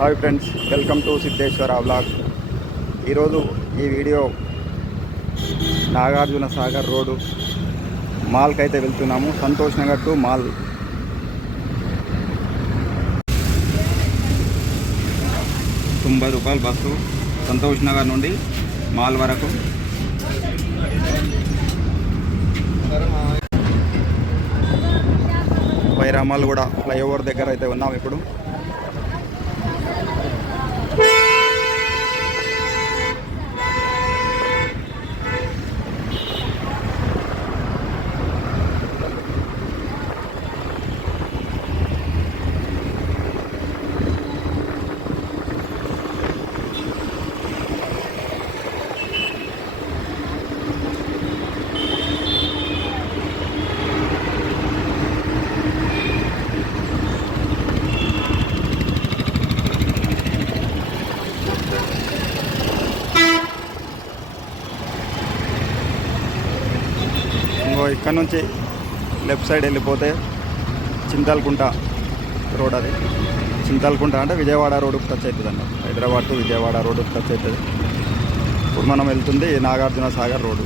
Hi friends, welcome to Siddheshwara vlog. ఈరోజు ఈ video Nagarjuna Sagar road మాల్కి అయితే వెళ్తున్నాము. Santosh Nagar to mall. ₹90 bus Santosh Nagar నుండి మాల్ వరకు. బైరామాల్ కూడా ఫ్లైఓవర్ దగ్గర అయితే ఉన్నాం ఇప్పుడు. ఇక్కడ నుంచి లెఫ్ట్ సైడ్ వెళ్ళిపోతే చింతల్కుంట రోడ్. అది చింతల్కుంట అంటే విజయవాడ రోడ్డుకు టచ్ అవుతుంది అన్నమాట. హైదరాబాద్ టు విజయవాడ రోడ్డుకు టచ్ అవుతుంది. ఇప్పుడు మనం వెళ్తుంది నాగార్జున సాగర్ రోడ్డు.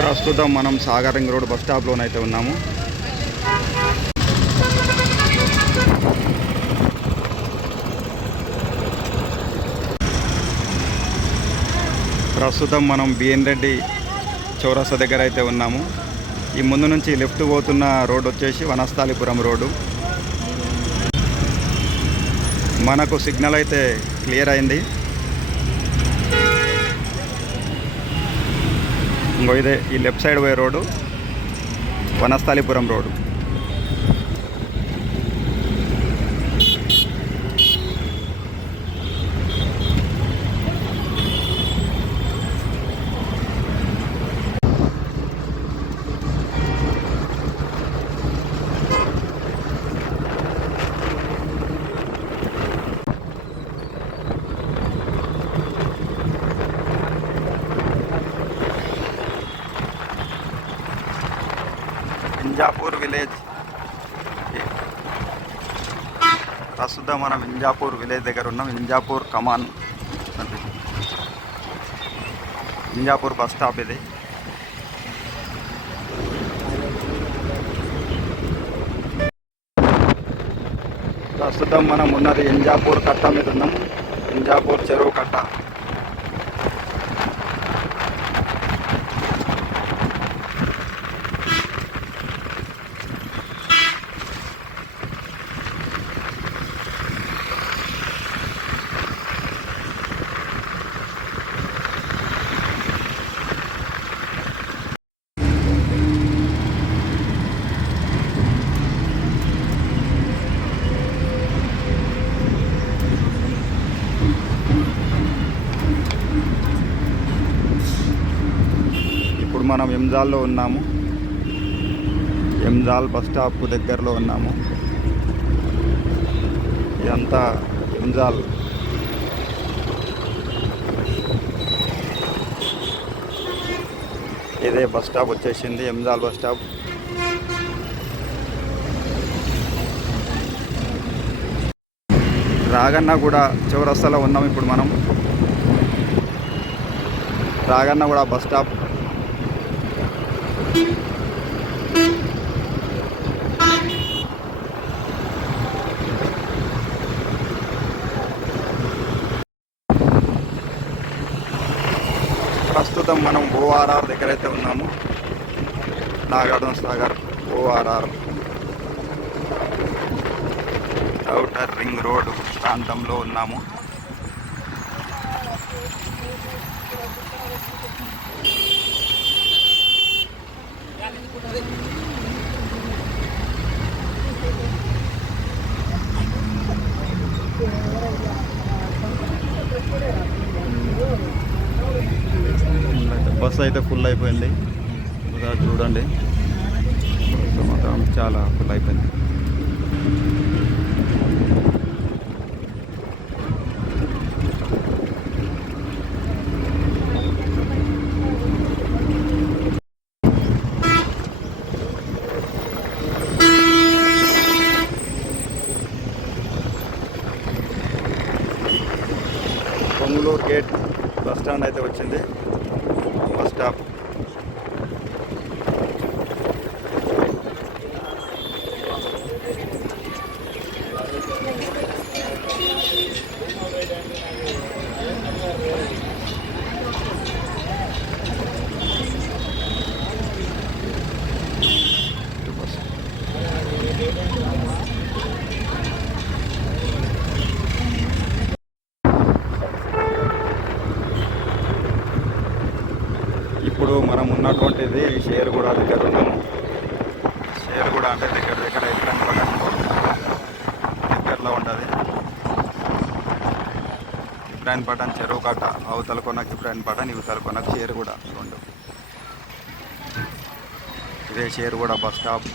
ప్రస్తుతం మనం సాగర్ రింగ్ రోడ్ బస్ స్టాప్లోనైతే ఉన్నాము. ప్రస్తుతం మనం బిఎన్ రెడ్డి చౌరస్తా దగ్గర అయితే ఉన్నాము. ఈ ముందు నుంచి లెఫ్ట్ పోతున్న రోడ్ వచ్చేసి వనస్థాలిపురం రోడ్డు. మనకు సిగ్నల్ అయితే క్లియర్ అయింది. ఇంకో ఇదే ఈ లెఫ్ట్ సైడ్ పోయే రోడ్డు వనస్థాలిపురం రోడ్డు. వింజాపూర్ విలేజ్. ప్రస్తుతం మనం వింజాపూర్ విలేజ్ దగ్గర ఉన్నాం. వింజాపూర్ కమాన్, వింజాపూర్ బస్ స్టాప్ ఇది. ప్రస్తుతం మనం ఉన్నది వింజాపూర్ కట్ట మీద ఉన్నాం. వింజాపూర్ చెరువు కట్ట. ఇప్పుడు మనం ఎంజాల్లో ఉన్నాము. ఎంజాల్ బస్ స్టాప్ దగ్గరలో ఉన్నాము. ఇదంతా ఎంజాల్. ఇదే బస్ స్టాప్ వచ్చేసింది, ఎంజాల్ బస్ స్టాప్. రాగన్న కూడా చౌరస్తాలో ఉన్నాం ఇప్పుడు మనం. రాగన్న కూడా బస్ స్టాప్. ప్రస్తుతం మనం ఓఆర్ఆర్ దగ్గర అయితే ఉన్నాము. Nagarjuna Sagar ORR outer ring road ప్రాంతంలో ఉన్నాము. బస్సు అయితే ఫుల్ అయిపోయింది. చూడండి, మాత్రం చాలా ఫుల్ అయిపోయింది. గేట్ బస్ స్టాండ్ అయితే వచ్చింది. Bus stop. ఇప్పుడు మనం ఉన్నటువంటిది షేర్గూడ దగ్గర ఉన్నాము. షేర్గూడ అంటే దగ్గర దగ్గర దగ్గరలో ఉంటుంది. ఇబ్రాహీంపట్నం చెరువు కట్ట అవతల కొనకు ఇబ్రాహీంపట్నం, ఇవతల కొనకు షేర్గూడ రెండు. ఇదే షేర్గూడ బస్ స్టాప్.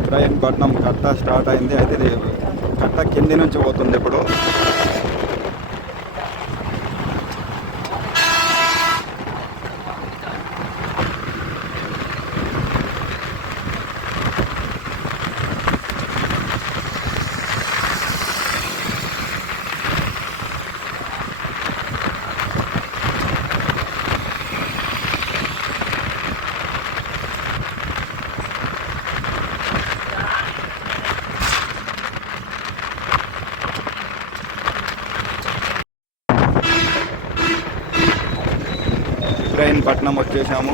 ఇబ్రాహీంపట్నం కట్ట స్టార్ట్ అయింది. అయితే ఇది కట్ట కింది నుంచి పోతుంది ఇప్పుడు. ఇబ్రాహీంపట్నం వచ్చేసాము.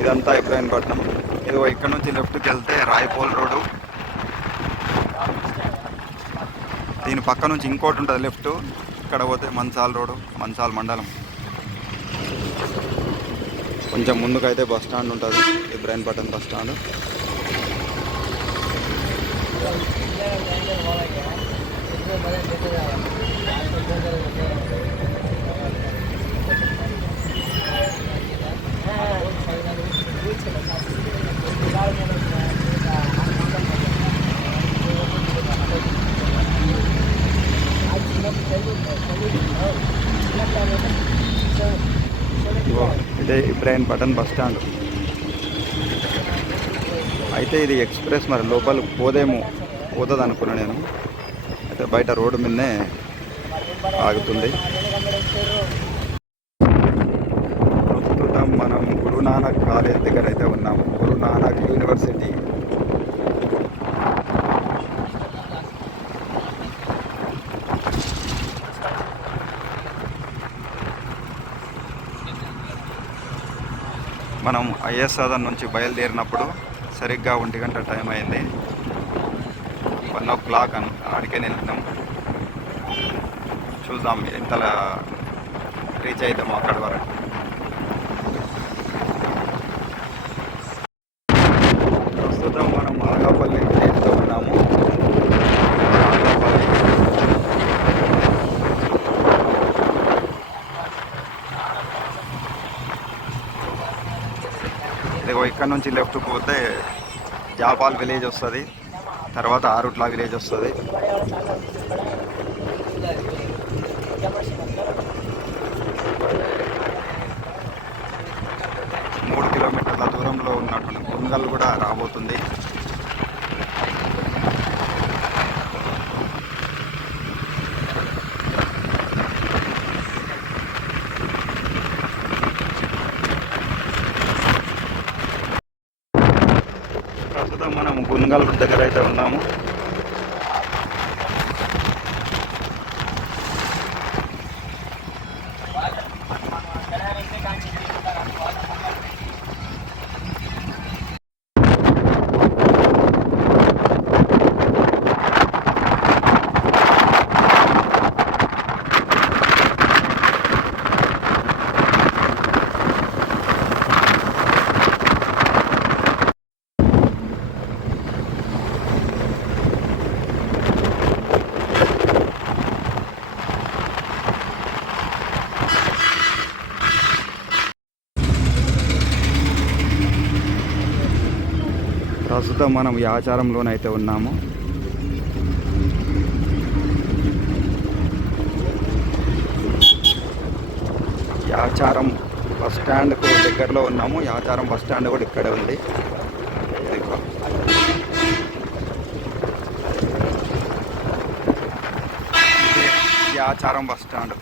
ఇదంతా ఇబ్రాహీంపట్నం. ఇదిగో ఇక్కడ నుంచి లెఫ్ట్కి వెళ్తే రాయపోల్ రోడ్డు. దీని పక్క నుంచి ఇంకోటి ఉంటుంది లెఫ్ట్. ఇక్కడ పోతే మంచాల్ రోడ్డు, మంచాల్ మండలం. కొంచెం ముందుకైతే బస్ స్టాండ్ ఉంటుంది, ఇబ్రాహీంపట్నం బస్ స్టాండ్. ఇదే ఇబ్రాహీంపట్నం బస్ స్టాండ్. అయితే ఇది ఎక్స్ప్రెస్ మరి లోపలికి పోతుంది అనుకున్నా నేను. అయితే బయట రోడ్డు మీదనే ఆగుతుంది. ప్రస్తుతం మనం గురునానక్ కాలేజ్ దగ్గర అయితే ఉన్నాము. గురునానక్ యూనివర్సిటీ. మనం ఐఎస్ సదన్ నుంచి బయలుదేరినప్పుడు సరిగ్గా 1 గంట టైం అయింది. 1 o'clock ఆడికే వెళ్తున్నాం. చూద్దాం ఎంతలా రీచ్ అవుతాము అక్కడి వరకు. ప్రస్తుతం మనం ఆగాపల్లి విలేజ్లో ఉన్నాము. ఇదిగో ఇక్కడ నుంచి లెఫ్ట్ పోతే జాపాల్ విలేజ్ వస్తుంది. తర్వాత ఆరుట్ల విలేజ్ వస్తుంది. మూడు కిలోమీటర్ల దూరంలో ఉన్నటువంటి గుంగల్ కూడా రాబోతుంది. ప్రస్తుతం మనం గుంగల్ దగ్గర అయితే ఉన్నాము. ప్రస్తుతం మనం యాచారంలోనైతే ఉన్నాము. యాచారం బస్ స్టాండ్కు దగ్గరలో ఉన్నాము. యాచారం బస్ స్టాండ్ కూడా ఇక్కడే ఉంది. ఆచారం బస్ స్టాండ్.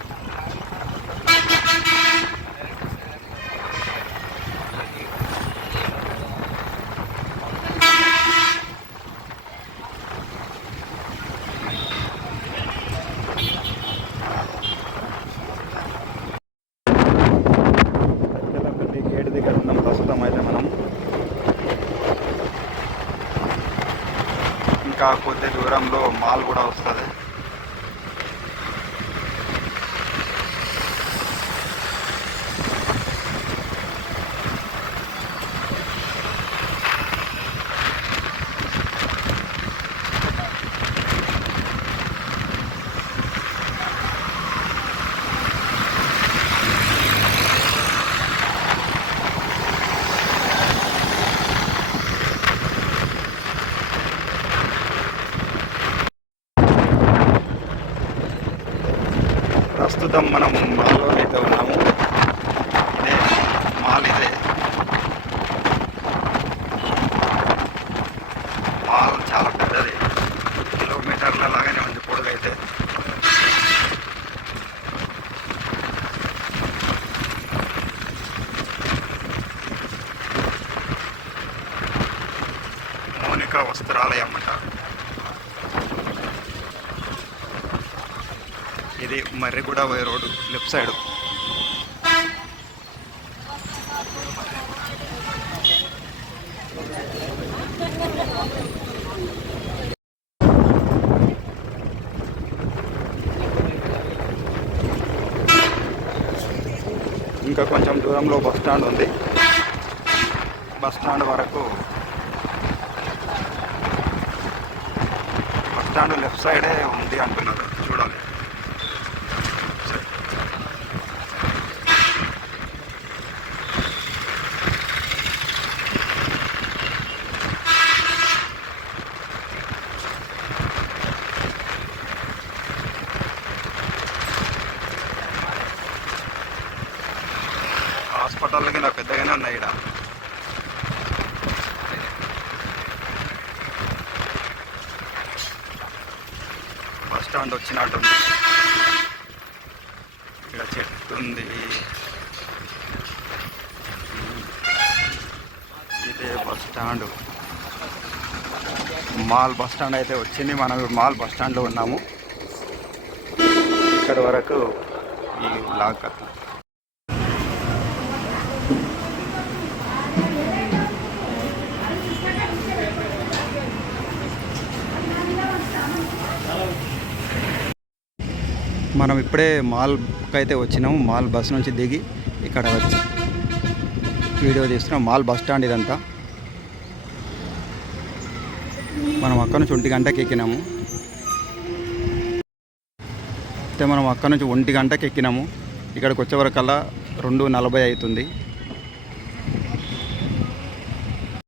పెద్దపల్లి గేట్ దగ్గర ఉన్నాం ప్రస్తుతం అయితే మనం. ఇంకా కొద్ది దూరంలో మాల్ కూడా వస్తుంది. ప్రస్తుతం మనం మాల్లో అయితే ఉన్నాము. ఇదే మాల్, ఇదే మాల్ చాలా పెద్దది, కిలోమీటర్ల లాగానే ఉంది పొడుగైతే. మౌనిక వస్త్రాలయం అంట. ఇది మర్రిగూడ పోయే రోడ్డు లెఫ్ట్ సైడ్. ఇంకా కొంచెం దూరంలో బస్ స్టాండ్ ఉంది. బస్ స్టాండ్ వరకు, బస్ స్టాండ్ లెఫ్ట్ సైడే ఉంది అంటున్నారు, చూడాలి. హాస్పిటల్కి నాకు పెద్దగానే ఉన్నాయి ఇక్కడ. బస్ స్టాండ్ వచ్చినట్టుంది. ఇక్కడ చెట్టు ఉంది. ఇదే bus stand. Mall bus stand అయితే వచ్చింది. మనం మాల్ బస్ స్టాండ్లో ఉన్నాము. ఇక్కడ వరకు ఈ బ్లాక్. మనం ఇప్పుడే మాల్కి అయితే వచ్చినాము. మాల్ బస్ నుంచి దిగి ఇక్కడ వచ్చి వీడియో తీస్తున్నాం. మాల్ బస్ స్టాండ్ ఇదంతా. మనం అక్కడ నుంచి 1 గంటకి ఎక్కినాము. అయితే మనం అక్కడ నుంచి 1 గంటకి ఎక్కినాము. ఇక్కడికి వచ్చే వరకల్లా 2:40 అవుతుంది.